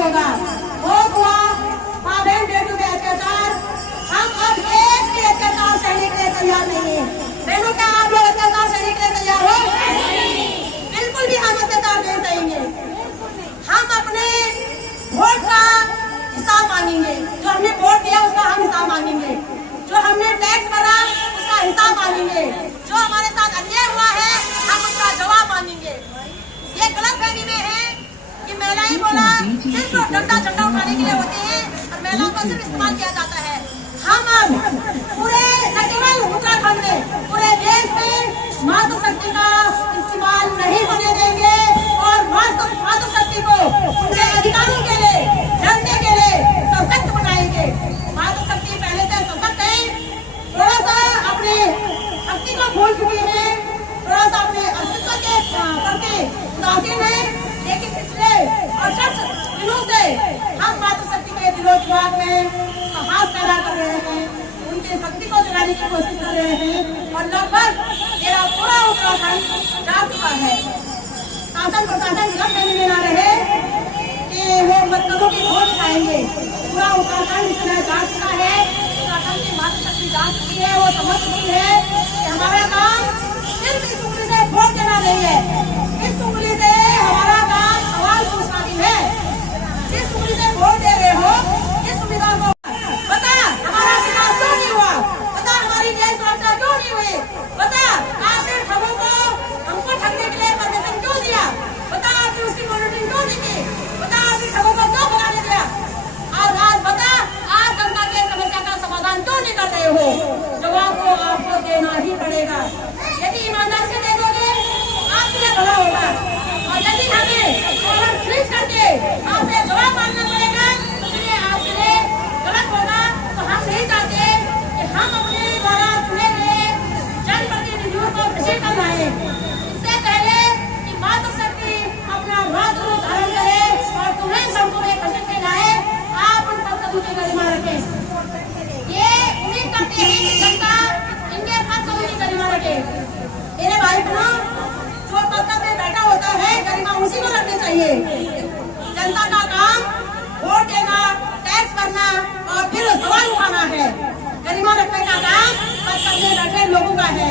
होगा। बहुत हुआ माँ बहन बेटों पे अत्याचार, हम अब एक भी अत्याचार सहने के लिए तैयार नहीं है। बहनों क्या आप लोग अत्याचार सहने के लिए तैयार हो? बिल्कुल भी हम अत्याचार नहीं सहेंगे। हम अपने वोट का हिसाब मांगेंगे, जो हमने वोट दिया उसका हम हिसाब मांगेंगे, जो हमने टैक्स भरा उसका हिसाब मांगेंगे, जो हमारे साथ अन्याय हुआ है हम उसका जवाब मांगेंगे। ये गलतफहमी में है कि महिलाएं बोला सिर्फ डंडा झंडा उठाने के लिए होती है और महिलाओं का सिर्फ इस्तेमाल किया जाता है। हम अब पूरे न केवल उत्तराखंड में पूरे देश में मातृशक्ति का इस्तेमाल नहीं होने देंगे और मातृशक्ति को उनके अधिकारों के लिए लड़ने के लिए सशक्त बनाएंगे। मातृशक्ति पहले से सशक्त है, थोड़ा सा अपने शक्ति को भूल चुकी है, थोड़ा सा अपने अस्तित्व के प्रति उदासीन है, लेकिन पिछले 68 दिनों से हम मातृशक्ति के दिलो दिमाग में साहस पैदा कर रहे हैं, उनकी शक्ति को जगाने की कोशिश कर रहे हैं और लगभग मेरा पूरा उत्तराखंड जाग चुका है। शासन प्रशासन गलत नहीं ना रहे कि वो मतलबों की वोट खाएंगे। पूरा उत्तराखंड इतना जाग चुका है, उत्तराखंड की मातृशक्ति जाग चुकी है, वो समझ चुकी है कि हमारा काम सिर्फ इस उंगली से वोट देना नहीं है, इस उंगली से हमारा काम सवाल पूछना भी है। जिस उंगली से वोट दे रहे हो इस सुविधा को बता हमारा विकास क्यों नहीं हुआ, बता हमारी न्याय सुरक्षा क्यों नहीं हुई, बता आपने ठगों को हमको ठगने के लिए परमिशन क्यों दिया, बता आपने उसकी मॉनिटरिंग क्यों नहीं की, बता आपने ठगों को क्यों भगाने दिया, और आज बता आज जनता की समस्या का समाधान क्यों नहीं कर रहे हो। जवाब को आपको देना ही पड़ेगा। यदि ईमानदार से दे दोगे आपके लिए भला होगा और यदि हमें कॉलर फ्रीज करके आपसे जवाब मांगना पड़ेगा तो फिर आपके लिए गलत होगा। तो हम नहीं चाहते कि हम अपने द्वारा चुने गए जनप्रतिनिधियों को घसीट कर लाए। इससे पहले कि मातृशक्ति अपना मातृ रूप धारण करे और तुम्हें सबको में घसीट के लाए, आप उन पद की गरिमा रखें। ये उम्मीद करते हैं कि जनता इनके पद की गरिमा रखे। मेरे भाई बहनों, जो पद पे बैठा होता है गरिमा उसी को रखनी चाहिए। जनता का काम वोट देना, टैक्स भरना और फिर सवाल उठाना है। गरिमा रखने का काम पद पे बैठे लोगों का है।